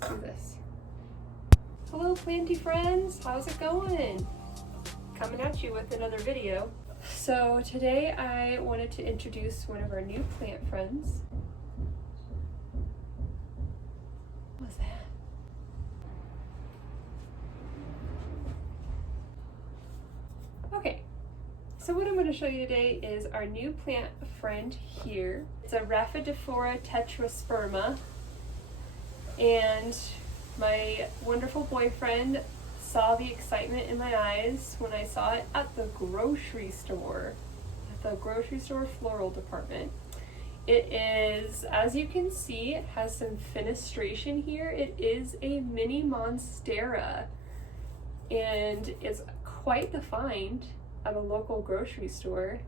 Let's do this. Hello planty friends, how's it going? Coming at you with another video. So today I wanted to introduce one of our new plant friends. What was that? Okay, so what I'm going to show you today is our new plant friend here. It's a Rhaphidophora tetrasperma, and my wonderful boyfriend saw the excitement in my eyes when I saw it at the grocery store floral department. It is, as you can see, it has some fenestration here. It is a mini monstera, and it's quite the find at a local grocery store.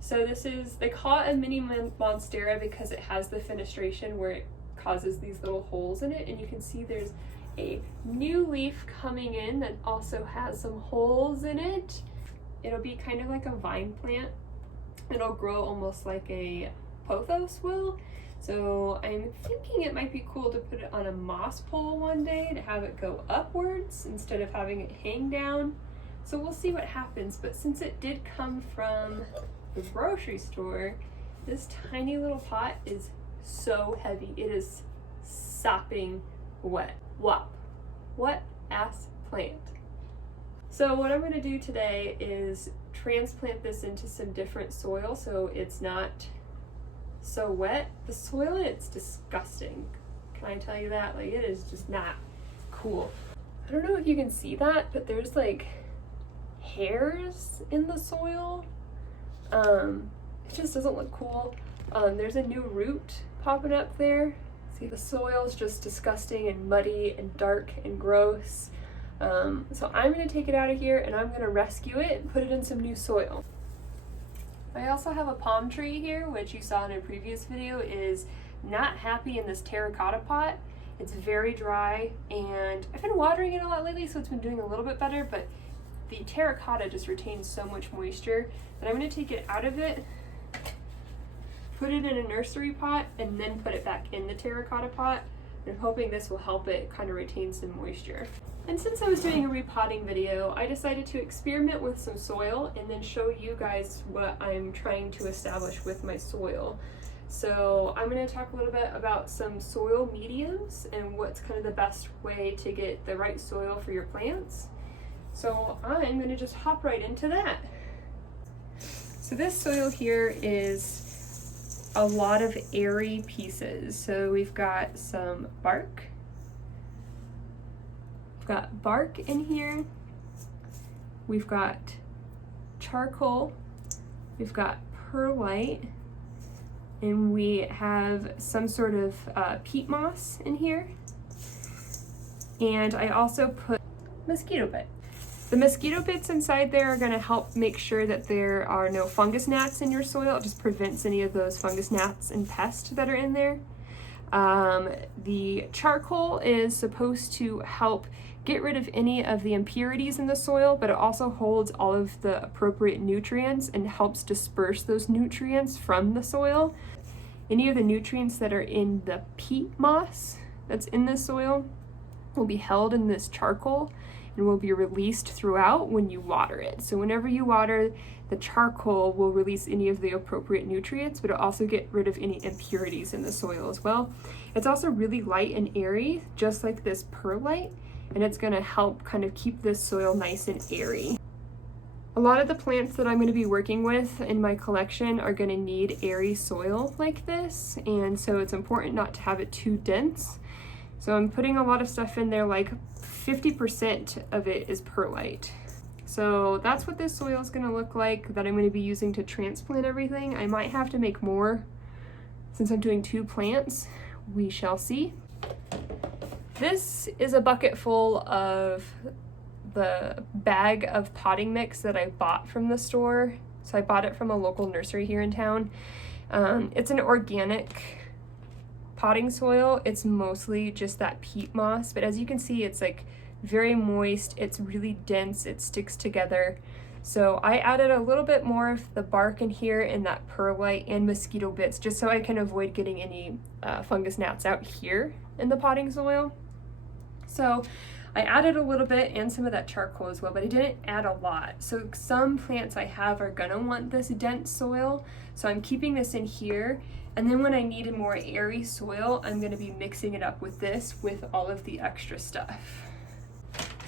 So this is, they call it a mini monstera because it has the fenestration where it causes these little holes in it, and you can see there's a new leaf coming in that also has some holes in it. It'll be kind of like a vine plant. It'll grow almost like a pothos will. So I'm thinking it might be cool to put it on a moss pole one day to have it go upwards instead of having it hang down. So we'll see what happens, but since it did come from the grocery store, this tiny little pot is so heavy. It is sopping wet. Wop. What ass plant. So what I'm going to do today is transplant this into some different soil so it's not so wet. The soil in it's disgusting. Can I tell you that? Like, it is just not cool. I don't know if you can see that, but there's like hairs in the soil. It just doesn't look cool. There's a new root popping up there. See, the soil is just disgusting and muddy and dark and gross. So I'm going to take it out of here and I'm going to rescue it and put it in some new soil. I also have a palm tree here, which you saw in a previous video is not happy in this terracotta pot. It's very dry, and I've been watering it a lot lately, so it's been doing a little bit better, but the terracotta just retains so much moisture that I'm going to take it out of it, put it in a nursery pot, and then put it back in the terracotta pot. And I'm hoping this will help it kind of retain some moisture. And since I was doing a repotting video, I decided to experiment with some soil and then show you guys what I'm trying to establish with my soil. So I'm going to talk a little bit about some soil mediums and what's kind of the best way to get the right soil for your plants. So I'm going to just hop right into that. So this soil here is a lot of airy pieces. So we've got some bark. We've got bark in here. We've got charcoal. We've got perlite. And we have some sort of peat moss in here. And I also put mosquito bit. The mosquito bits inside there are going to help make sure that there are no fungus gnats in your soil. It just prevents any of those fungus gnats and pests that are in there. The charcoal is supposed to help get rid of any of the impurities in the soil, but it also holds all of the appropriate nutrients and helps disperse those nutrients from the soil. Any of the nutrients that are in the peat moss that's in the soil will be held in this charcoal and will be released throughout when you water it. So whenever you water, the charcoal will release any of the appropriate nutrients, but it'll also get rid of any impurities in the soil as well. It's also really light and airy, just like this perlite, and it's gonna help kind of keep this soil nice and airy. A lot of the plants that I'm going to be working with in my collection are going to need airy soil like this, and so it's important not to have it too dense. So I'm putting a lot of stuff in there, like 50% of it is perlite. So that's what this soil is going to look like that I'm going to be using to transplant everything. I might have to make more since I'm doing 2 plants. We shall see. This is a bucket full of the bag of potting mix that I bought from the store. So I bought it from a local nursery here in town. It's an organic potting soil. It's mostly just that peat moss, but as you can see, it's like very moist, it's really dense, it sticks together. So I added a little bit more of the bark in here and that perlite and mosquito bits just so I can avoid getting any fungus gnats out here in the potting soil. So I added a little bit and some of that charcoal as well, but I didn't add a lot. So some plants I have are gonna want this dense soil, so I'm keeping this in here. And then when I need a more airy soil, I'm gonna be mixing it up with this with all of the extra stuff.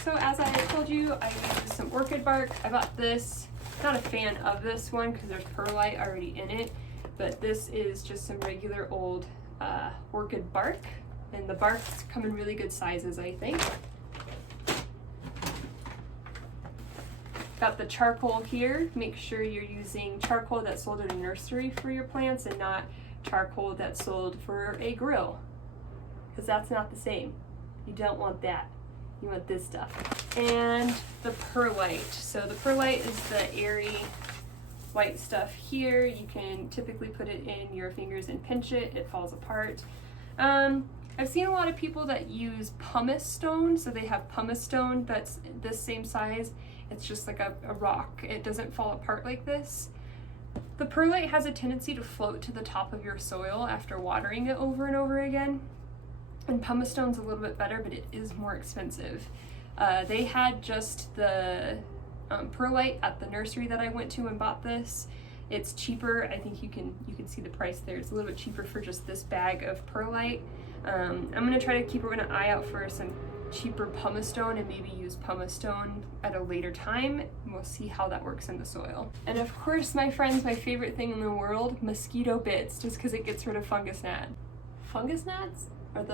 So as I told you, I used some orchid bark. I bought this, not a fan of this one because there's perlite already in it, but this is just some regular old orchid bark, and the barks come in really good sizes, I think. Got the charcoal here. Make sure you're using charcoal that's sold at a nursery for your plants and not charcoal that's sold for a grill, because that's not the same. You don't want that. You want this stuff. And the perlite. So the perlite is the airy white stuff here. You can typically put it in your fingers and pinch it. It falls apart. I've seen a lot of people that use pumice stone. So they have pumice stone that's this same size. It's just like a rock. It doesn't fall apart like this. The perlite has a tendency to float to the top of your soil after watering it over and over again. And pumice stone's a little bit better, but it is more expensive. They had just the perlite at the nursery that I went to and bought this. It's cheaper. I think you can see the price there. It's a little bit cheaper for just this bag of perlite. I'm gonna try to keep an eye out for some cheaper pumice stone and maybe use pumice stone at a later time, and we'll see how that works in the soil. And of course, my friends, my favorite thing in the world, mosquito bits, just because it gets rid of fungus gnat. Fungus gnats are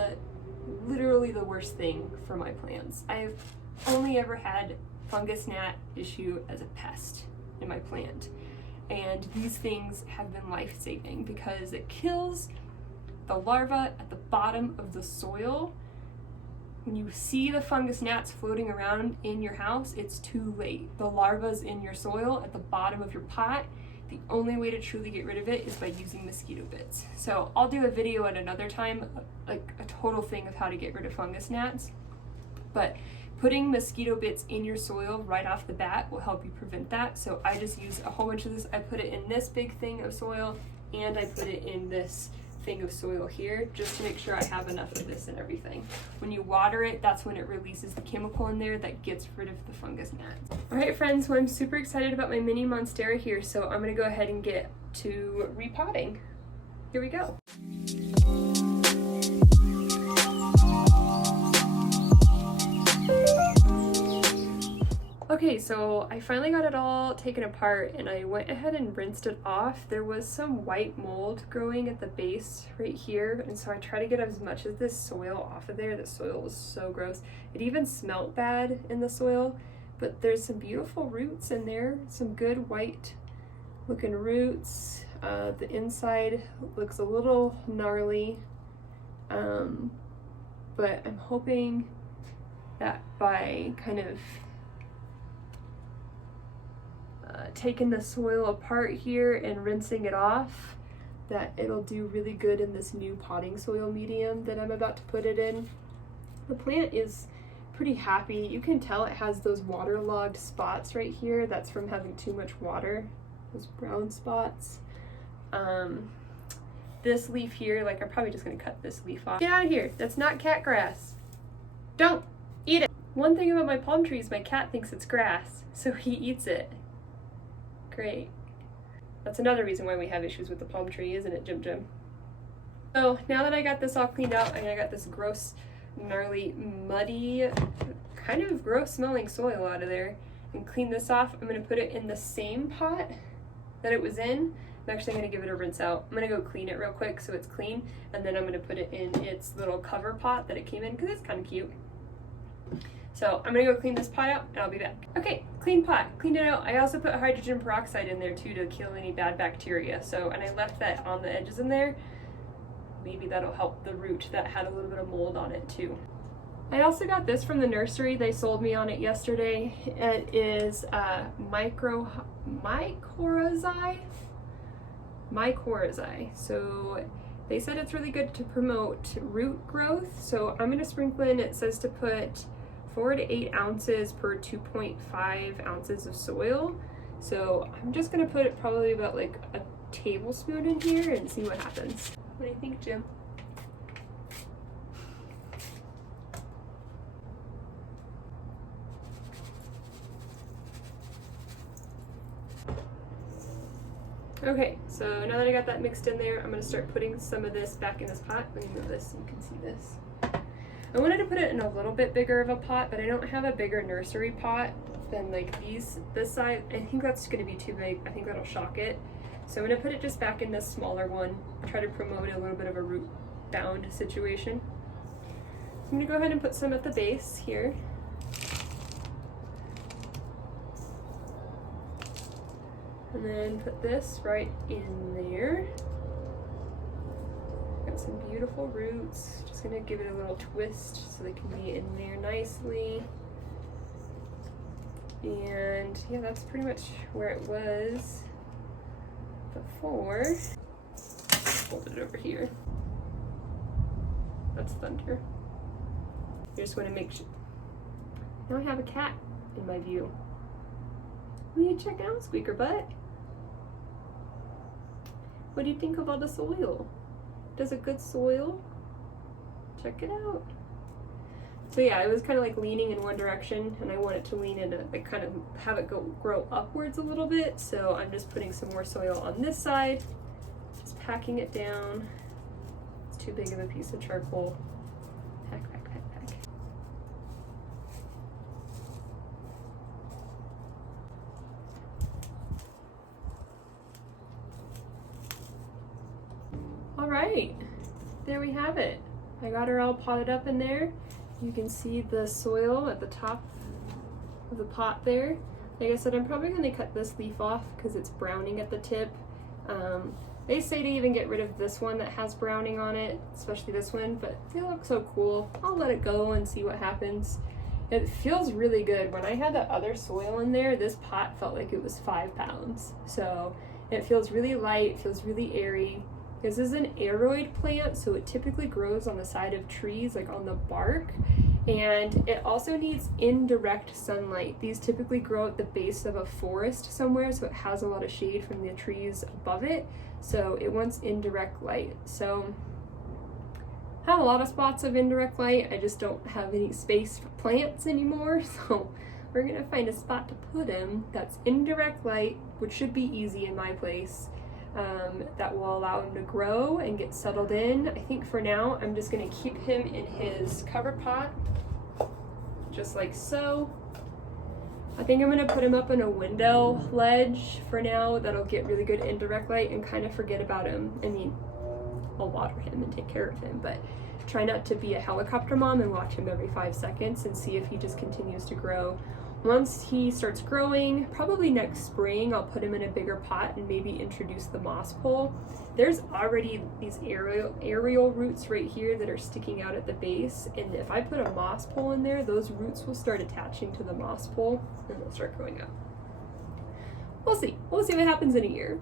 literally the worst thing for my plants. I've only ever had fungus gnat issue as a pest in my plant, and these things have been life-saving because it kills the larva at the bottom of the soil. When you see the fungus gnats floating around in your house, it's too late. The larva's in your soil at the bottom of your pot. The only way to truly get rid of it is by using mosquito bits. So I'll do a video at another time, like a total thing of how to get rid of fungus gnats. But putting mosquito bits in your soil right off the bat will help you prevent that. So I just use a whole bunch of this. I put it in this big thing of soil, and I put it in this thing of soil here, just to make sure I have enough of this and everything. When you water it, that's when it releases the chemical in there that gets rid of the fungus gnats. All right, friends, well, I'm super excited about my mini monstera here, so I'm gonna go ahead and get to repotting. Here we go. Okay, so I finally got it all taken apart and I went ahead and rinsed it off. There was some white mold growing at the base right here, and so I tried to get as much of this soil off of there. The soil was so gross. It even smelled bad in the soil, but there's some beautiful roots in there, some good white looking roots. The inside looks a little gnarly, but I'm hoping that by kind of taking the soil apart here and rinsing it off, that it'll do really good in this new potting soil medium that I'm about to put it in. The plant is pretty happy. You can tell it has those waterlogged spots right here. That's from having too much water, those brown spots. This leaf here, like, I'm probably just gonna cut this leaf off. Get out of here, that's not cat grass. Don't eat it. One thing about my palm trees, my cat thinks it's grass, so he eats it. Great. That's another reason why we have issues with the palm tree, isn't it, Jim Jim? So now that I got this all cleaned out and I got this gross, gnarly, muddy, kind of gross smelling soil out of there and clean this off, I'm gonna put it in the same pot that it was in. I'm actually gonna give it a rinse out. I'm gonna go clean it real quick so it's clean, and then I'm gonna put it in its little cover pot that it came in because it's kind of cute. So I'm gonna go clean this pot out and I'll be back. Okay, clean pot, cleaned it out. I also put hydrogen peroxide in there too to kill any bad bacteria. So, and I left that on the edges in there. Maybe that'll help the root that had a little bit of mold on it too. I also got this from the nursery. They sold me on it yesterday. It is mycorrhizae. So they said it's really good to promote root growth. So I'm gonna sprinkle in, it says to put 4 to 8 ounces per 2.5 ounces of soil. So I'm just gonna put it probably about like a tablespoon in here and see what happens. What do you think, Jim? Okay, so now that I got that mixed in there, I'm going to start putting some of this back in this pot. Let me move this so you can see this. I wanted to put it in a little bit bigger of a pot, but I don't have a bigger nursery pot than like this size. I think that's going to be too big. I think that'll shock it. So I'm going to put it just back in this smaller one, try to promote a little bit of a root bound situation. So I'm going to go ahead and put some at the base here. And then put this right in there. Got some beautiful roots. Just gonna give it a little twist so they can be in there nicely. And yeah, that's pretty much where it was before. Hold it over here. That's thunder. I just want to make sure. Now I have a cat in my view. Will you check out Squeaker Butt? What do you think of all the soil? Does a good soil? Check it out. So yeah, I was kind of like leaning in one direction, and I want it to lean into, like, kind of have it grow upwards a little bit. So I'm just putting some more soil on this side, just packing it down. It's too big of a piece of charcoal. Pack, pack, pack, pack. All right, there we have it. I got her all potted up in there. You can see the soil at the top of the pot there. Like I said, I'm probably going to cut this leaf off because it's browning at the tip. They say to even get rid of this one that has browning on it, especially this one, but they look so cool. I'll let it go and see what happens. It feels really good. When I had the other soil in there, this pot felt like it was 5 pounds. So it feels really light, feels really airy. This is an aroid plant, so it typically grows on the side of trees, like on the bark, and it also needs indirect sunlight. These typically grow at the base of a forest somewhere, so it has a lot of shade from the trees above it, so it wants indirect light. So I have a lot of spots of indirect light, I just don't have any space for plants anymore, so we're gonna find a spot to put him that's indirect light, which should be easy in my place. That will allow him to grow and get settled in. I think for now, I'm just gonna keep him in his cover pot, just like so. I think I'm gonna put him up in a window ledge for now. That'll get really good indirect light and kind of forget about him. I mean, I'll water him and take care of him, but try not to be a helicopter mom and watch him every 5 seconds and see if he just continues to grow. Once he starts growing, probably next spring, I'll put him in a bigger pot and maybe introduce the moss pole. There's already these aerial roots right here that are sticking out at the base, and if I put a moss pole in there, those roots will start attaching to the moss pole and they'll start growing up. We'll see. We'll see what happens in a year.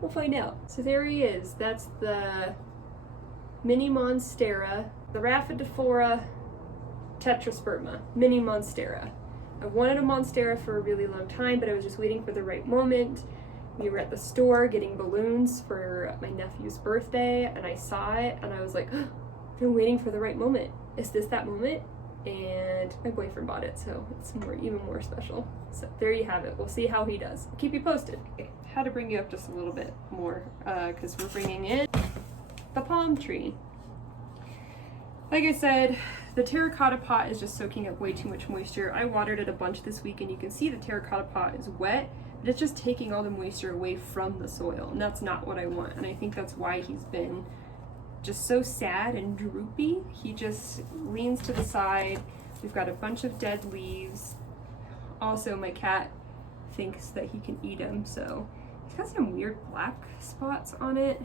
We'll find out. So there he is. That's the mini monstera, the Rhaphidophora tetrasperma, mini monstera. I wanted a monstera for a really long time, but I was just waiting for the right moment. We were at the store getting balloons for my nephew's birthday, and I saw it, and I was like, oh, I've been waiting for the right moment. Is this that moment? And my boyfriend bought it, so it's even more special. So there you have it. We'll see how he does. I'll keep you posted. Okay, how to bring you up just a little bit more, because we're bringing in the palm tree. Like I said, the terracotta pot is just soaking up way too much moisture. I watered it a bunch this week, and you can see the terracotta pot is wet, but it's just taking all the moisture away from the soil, and that's not what I want. And I think that's why he's been just so sad and droopy. He just leans to the side. We've got a bunch of dead leaves. Also, my cat thinks that he can eat them, so he's got some weird black spots on it.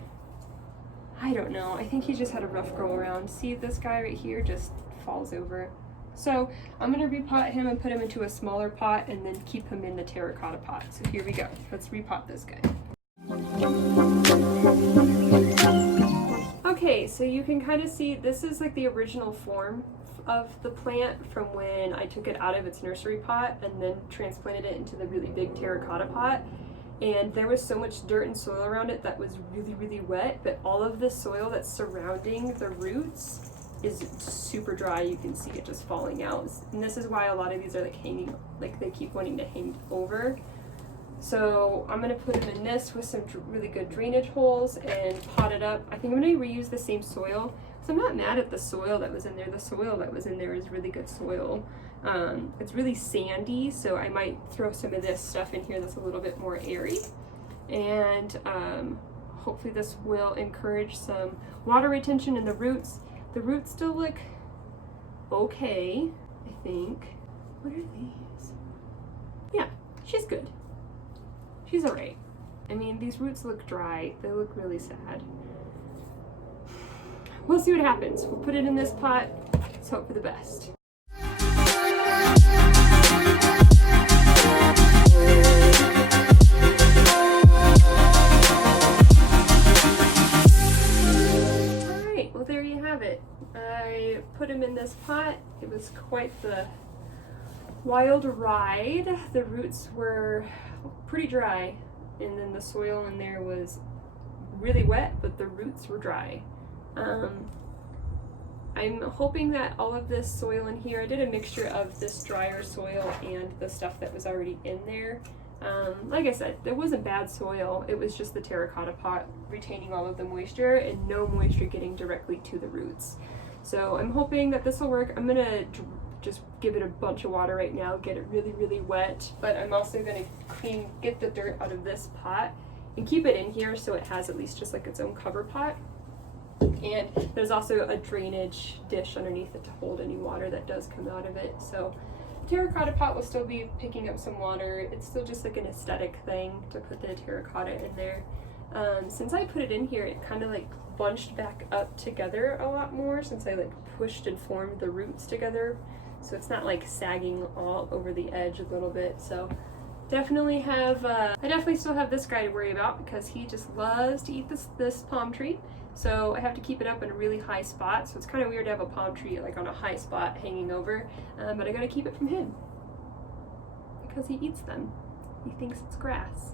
I don't know. I think he just had a rough go around. See, this guy right here just falls over. So I'm gonna repot him and put him into a smaller pot and then keep him in the terracotta pot. So here we go. Let's repot this guy. Okay, so you can kind of see this is like the original form of the plant from when I took it out of its nursery pot and then transplanted it into the really big terracotta pot. And there was so much dirt and soil around it that was really, really wet, but all of the soil that's surrounding the roots is super dry. You can see it just falling out. And this is why a lot of these are like hanging, like they keep wanting to hang over. So I'm gonna put them in this with some really good drainage holes and pot it up. I think I'm gonna reuse the same soil. So I'm not mad at the soil that was in there. The soil that was in there is really good soil. It's really sandy, so I might throw some of this stuff in here that's a little bit more airy. And hopefully this will encourage some water retention in the roots. The roots still look okay, I think. What are these? Yeah, she's good. She's all right. I mean, these roots look dry. They look really sad. We'll see what happens. We'll put it in this pot. Let's hope for the best. All right, well, there you have it. I put him in this pot. It was quite the wild ride. The roots were pretty dry, and then the soil in there was really wet, but the roots were dry. I'm hoping that all of this soil in here, I did a mixture of this drier soil and the stuff that was already in there. Like I said, there wasn't bad soil, it was just the terracotta pot retaining all of the moisture and no moisture getting directly to the roots. So I'm hoping that this will work. I'm gonna just give it a bunch of water right now, get it really, really wet, but I'm also gonna get the dirt out of this pot and keep it in here so it has at least just like its own cover pot. And there's also a drainage dish underneath it to hold any water that does come out of it. So terracotta pot will still be picking up some water. It's still just like an aesthetic thing to put the terracotta in there. Since I put it in here, it kind of like bunched back up together a lot more since I like pushed and formed the roots together. So it's not like sagging all over the edge a little bit. So definitely have, I definitely still have this guy to worry about because he just loves to eat this palm tree. So I have to keep it up in a really high spot. So it's kind of weird to have a palm tree like on a high spot hanging over, but I gotta keep it from him because he eats them. He thinks it's grass.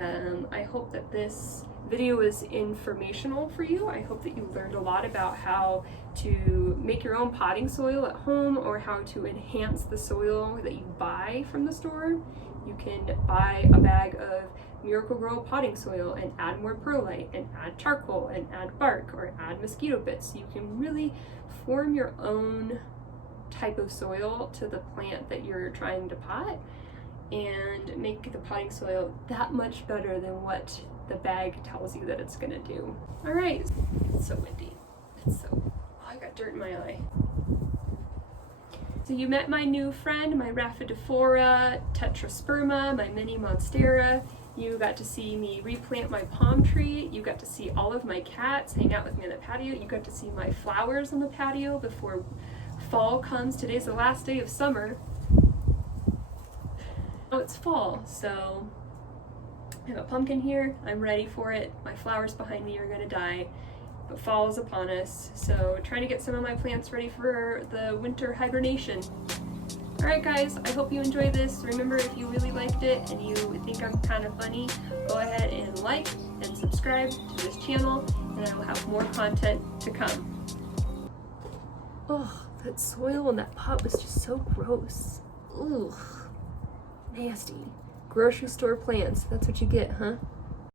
I hope that this video is informational for you. I hope that you learned a lot about how to make your own potting soil at home or how to enhance the soil that you buy from the store. You can buy a bag of Miracle-Gro potting soil and add more perlite and add charcoal and add bark or add mosquito bits. You can really form your own type of soil to the plant that you're trying to pot and make the potting soil that much better than what the bag tells you that it's gonna do. All right, it's so windy. Oh, I got dirt in my eye. So you met my new friend, my Rhaphidophora tetrasperma, my mini monstera. You got to see me replant my palm tree. You got to see all of my cats hang out with me on the patio. You got to see my flowers on the patio before fall comes. Today's the last day of summer. Oh, it's fall, so I have a pumpkin here. I'm ready for it. My flowers behind me are gonna die, but fall is upon us. So trying to get some of my plants ready for the winter hibernation. All right, guys, I hope you enjoyed this. Remember, if you really liked it and you think I'm kind of funny, go ahead and like and subscribe to this channel, and I will have more content to come. Oh, that soil in that pot was just so gross. Ugh. Nasty. Grocery store plants. That's what you get, huh?